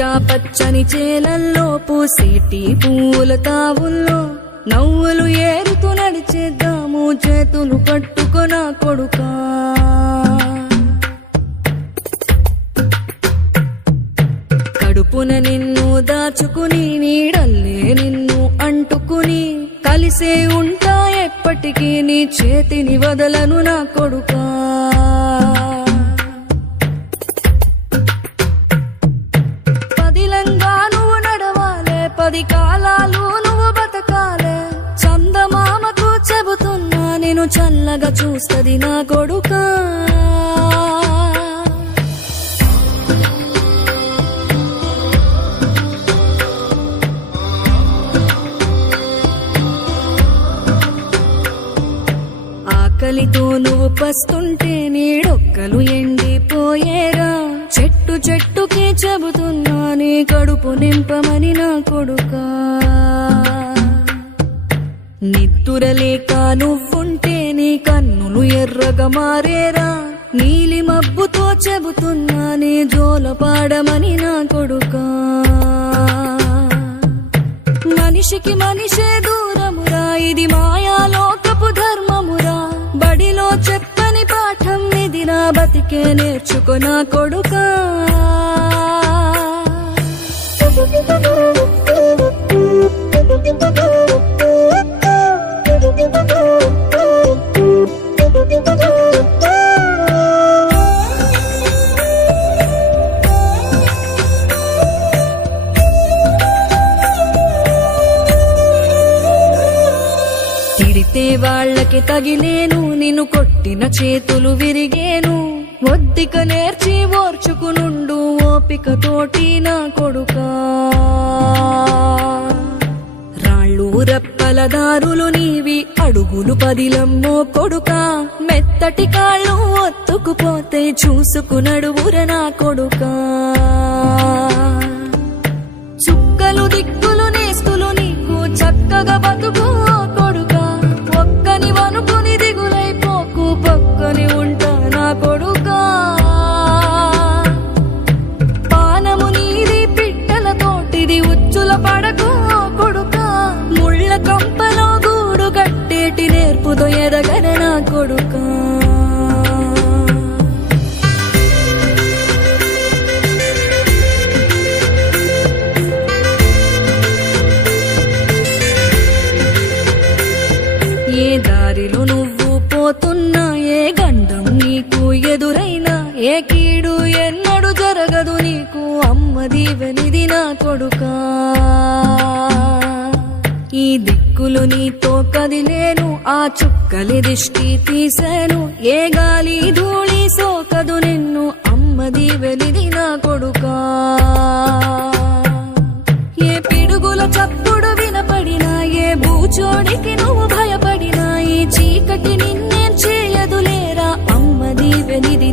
పచ్చా పచ్చని చేలల్లో పూసేటి పూల తావుల్లో నవ్వులు ఏరుతూ నడిచేద్దాము చేతులు పట్టుకొన కొడుకా కడుపున నిన్ను దాచుకుని నీడల్లే నిన్ను అంటుకుని కలిసే ఉంటా ఎప్పటికీ నీ చేతిని వదలను నా కొడుకా పదిలంగా నువ్వు నడవాలే 10 కాలాలు నువ్వు బతకాలే చందమామకు చెబుతున్నా నేను చల్లగా చూస్తది నా కొడుకా ఆకలితో నువ్వు పస్తుంటే నీడొక్కలు ఎండిపోయేరా చెట్టు చెట్టుకే చెబుతున్నా నీ కడుపు నింపమని నా కొడుకా నిద్దురలేక నువ్వుంటే నీ కన్నులు ఎర్రగా మారేరా నీలి మబ్బుతో చెబుతున్నా నీ జోల పాడమని నా కొడుకా మనిషికి మనిషే దూరమురా ఇది మాయాలోకపు ధర్మమురా బడిలో చెప్పని పాఠం ఇది నా బతికే నేర్చుకో నా కొడుకా తిడితే వాళ్ళకి తగిలేను నిన్ను కొట్టిన చేతులు విరిగేను ఒద్దిక నేర్చి ఓర్చుకునుండు ఓపికతోటి నా కొడుకా రాళ్ళు రప్పల దారులు నీవి అడుగులు పదిలమ్మో కొడుకా మెత్తటి కాళ్ళు ఒత్తుకుపోతే చూసుకునడువుర నా కొడుకా చుక్కలు దిక్కులు నేస్తులు నీకు చక్కగా బతుకు కొడుకా ఒక్కని వనుకుని దిగులైపోకు పక్కని ఉంటా నా కొడుకా పానము నీది పిట్టలతోటిది ఉచ్చుల పడకు కొడుకా ముళ్ళ కంపలో గూడు కట్టేటి నేర్పుతో ఎదగన నా కొడుకా ఏ దారిలో నువ్వు పోతున్నా ఏ గండం నీకు ఎదురైనా ఏ కీడు ఎన్నడు జరగదు నీకు అమ్మ దీవెనిది నా కొడుకా ఈ దిక్కులు నీతో కదిలేను ఆ చుక్కలి దిష్టి తీసేను ఏ గాలి ధూళి సోకదు నిన్ను అమ్మ దీవెనిది నా కొడుకా ఏ పిడుగుల చప్పుడు వినపడినా ఏ భూచోడికి నువ్వు భయపడినా ఈ చీకటి నిన్నేం చేయదులేరా అమ్మ దీవెనిది